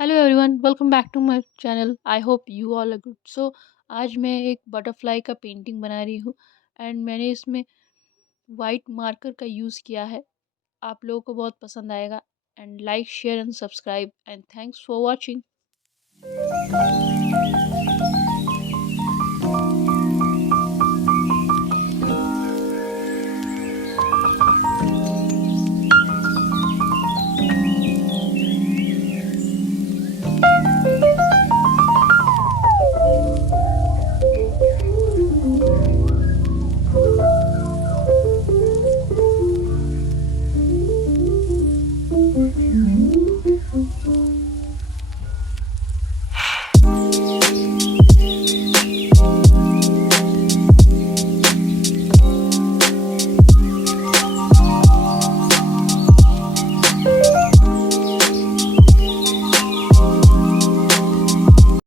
Hello everyone, welcome back to my channel. I hope you all are good. आज मैं एक butterfly का painting बना रही हूँ एंड मैंने इसमें वाइट मार्कर का यूज़ किया है। आप लोगों को बहुत पसंद आएगा and like share and subscribe and thanks for watching.